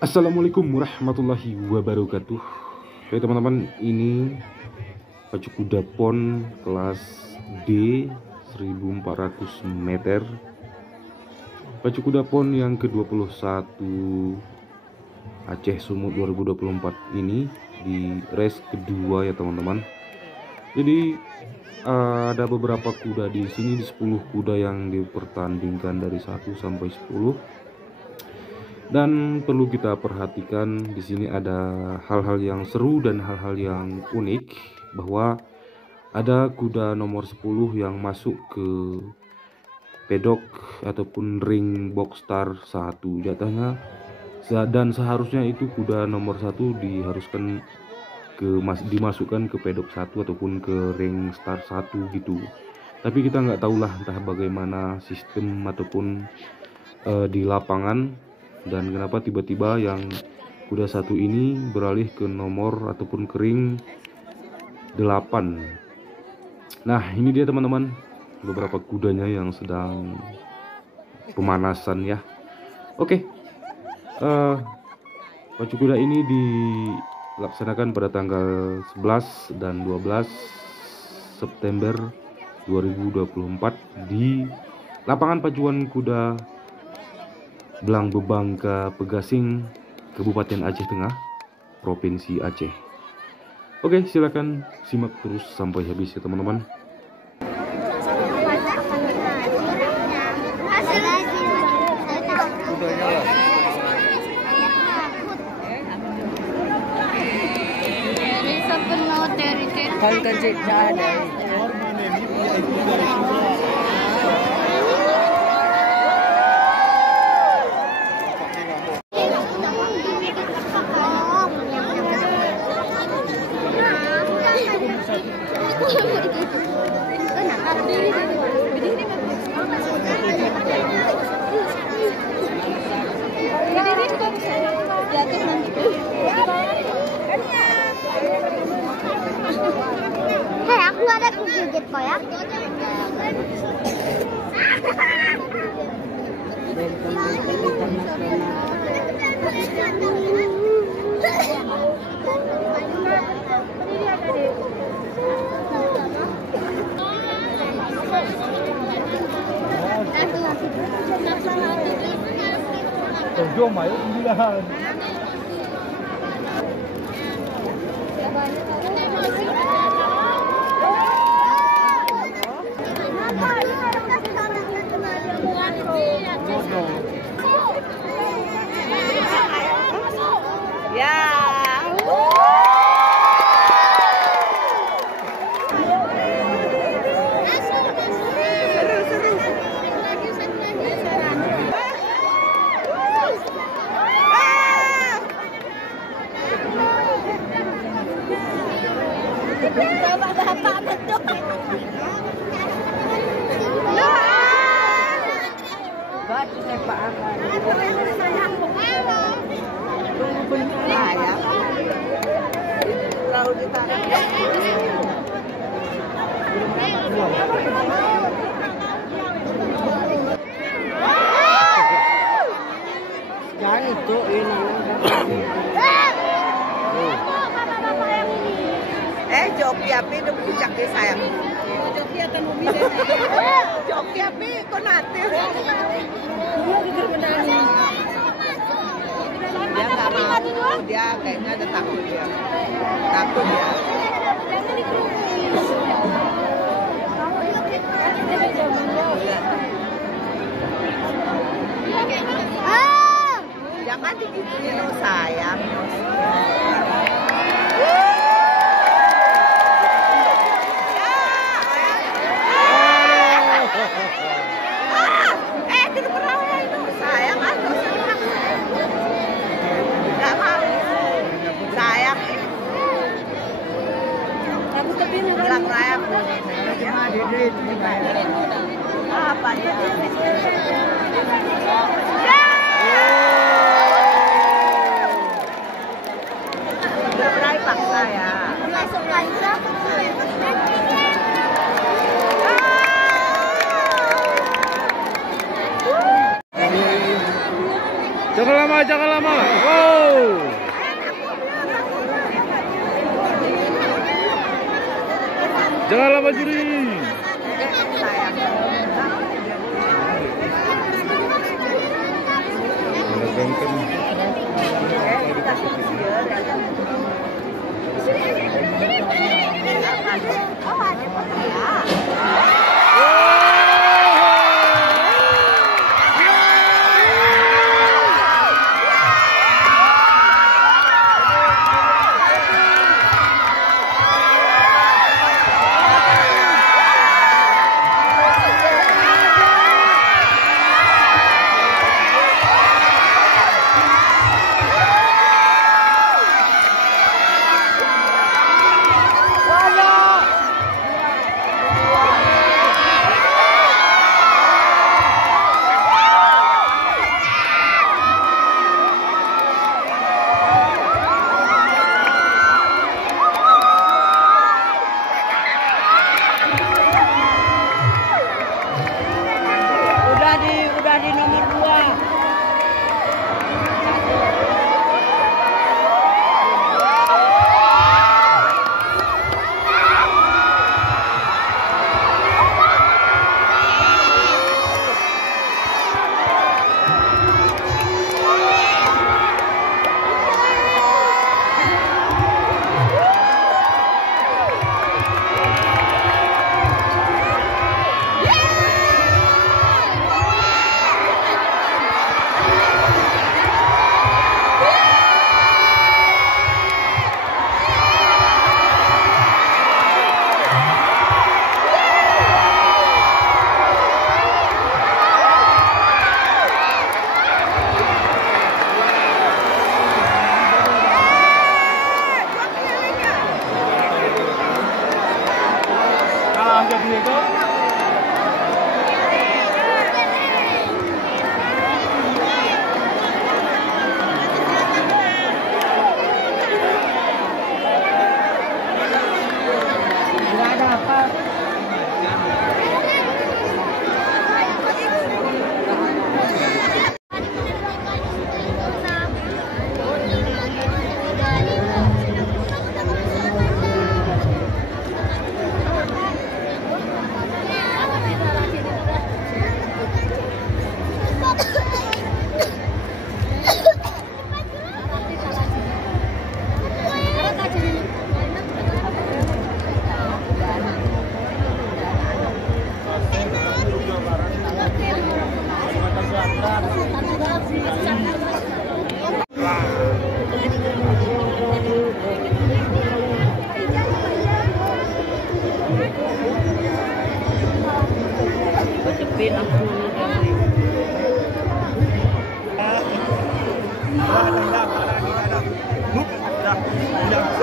Assalamualaikum warahmatullahi wabarakatuh. Oke teman-teman, ini pacu kuda pon kelas D 1400 meter. Pacu kuda pon yang ke-21 Aceh Sumut 2024 ini di race kedua ya teman-teman. Jadi ada beberapa kuda di sini, 10 kuda yang dipertandingkan dari 1 sampai 10. Dan perlu kita perhatikan di sini ada hal-hal yang seru dan hal-hal yang unik, bahwa ada kuda nomor 10 yang masuk ke pedok ataupun ring box star 1 jatahnya, dan seharusnya itu kuda nomor 1 diharuskan dimasukkan ke pedok 1 ataupun ke ring star 1 gitu. Tapi kita nggak tahulah entah bagaimana sistem ataupun di lapangan, dan kenapa tiba-tiba yang kuda 1 ini beralih ke nomor ataupun ke ring 8. Nah, ini dia teman-teman, beberapa kudanya yang sedang pemanasan ya. Oke, pacu kuda ini dilaksanakan pada tanggal 11 dan 12 September 2024 di lapangan pacuan kuda Belang Bebangka Pegasing, Kabupaten Aceh Tengah, Provinsi Aceh. Oke, silakan simak terus sampai habis ya teman-teman. Kalau kerja ada. Hei, aku ada kucing kok ya. Jom ayo 9. Bapak betul. Batu sepak akan. Tunggu benar ya. Lalu ditarik. Jangan itu ini. Joki api udah puncak ya sayang. Joki akan mobil. Joki api kok nanti. Dia nggak mau, dia kayaknya ada takut dia. Takut dia. Jangan digituin sayang. Apa dia? Berani paksa ya. Masuk lagi. Jangan lama, jangan lama. Wow. Jangan lama juri. Udah di nomor 2. Cepin aku Udah.